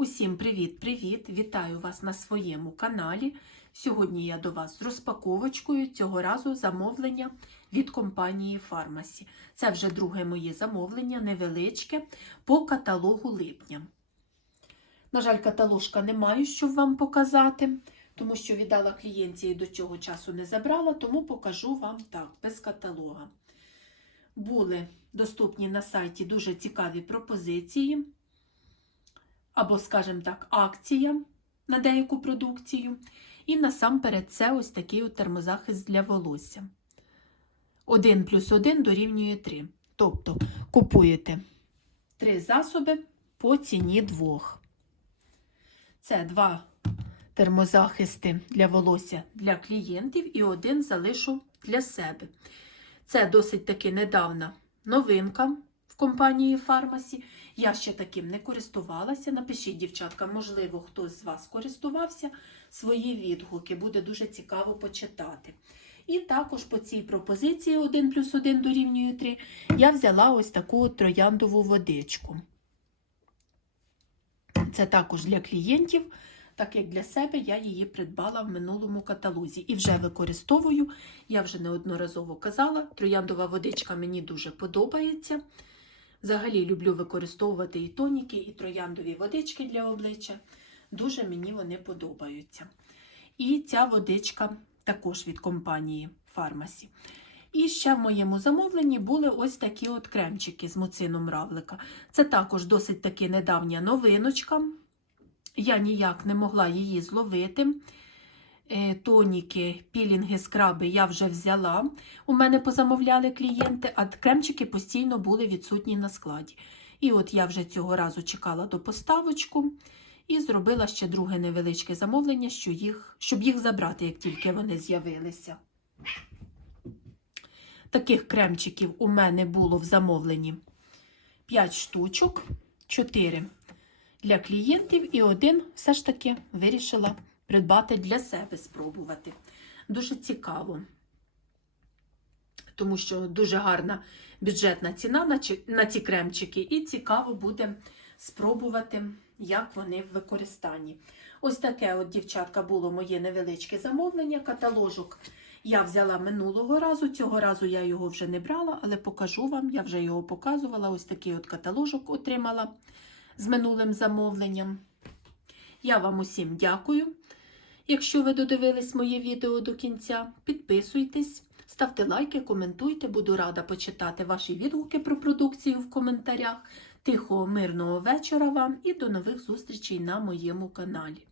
Усім привіт-привіт! Вітаю вас на своєму каналі. Сьогодні я до вас з розпаковочкою цього разу замовлення від компанії Фармасі. Це вже друге моє замовлення, невеличке, по каталогу липня. На жаль, каталожка не маю, щоб вам показати, тому що віддала клієнті і до цього часу не забрала, тому покажу вам так, без каталога. Були доступні на сайті дуже цікаві пропозиції або, скажімо так, акція на деяку продукцію. І насамперед це ось такий от термозахист для волосся. 1 плюс 1 дорівнює 3. Тобто купуєте три засоби по ціні двох. Це два термозахисти для волосся для клієнтів і один залишу для себе. Це досить таки недавна новинка компанії Фармасі. Я ще таким не користувалася. Напишіть, дівчатка, можливо, хтось з вас користувався свої відгуки. Буде дуже цікаво почитати. І також по цій пропозиції 1 плюс 1 дорівнює 3 я взяла ось таку трояндову водичку. Це також для клієнтів, так як для себе я її придбала в минулому каталозі і вже використовую. Я вже неодноразово казала, трояндова водичка мені дуже подобається. Взагалі люблю використовувати і тоніки, і трояндові водички для обличчя. Дуже мені вони подобаються. І ця водичка також від компанії Фармасі. І ще в моєму замовленні були ось такі от кремчики з муцином равлика. Це також досить таки недавня новиночка. Я ніяк не могла її зловити. Е, Тоніки, пілінги, скраби я вже взяла. У мене позамовляли клієнти, а кремчики постійно були відсутні на складі. І от я вже цього разу чекала до поставочку і зробила ще друге невеличке замовлення, що їх, щоб їх забрати, як тільки вони з'явилися. Таких кремчиків у мене було в замовленні 5 штучок, 4 для клієнтів і один все ж таки вирішила придбати для себе, спробувати. Дуже цікаво, тому що дуже гарна бюджетна ціна на, ці кремчики, і цікаво буде спробувати, як вони в використанні. Ось таке, от, дівчатка, було моє невеличке замовлення. Каталожок я взяла минулого разу. Цього разу я його вже не брала, але покажу вам, я вже його показувала. Ось такий от каталожок отримала з минулим замовленням. Я вам усім дякую. Якщо ви додивились моє відео до кінця, підписуйтесь, ставте лайки, коментуйте. Буду рада почитати ваші відгуки про продукцію в коментарях. Тихого, мирного вечора вам і до нових зустрічей на моєму каналі.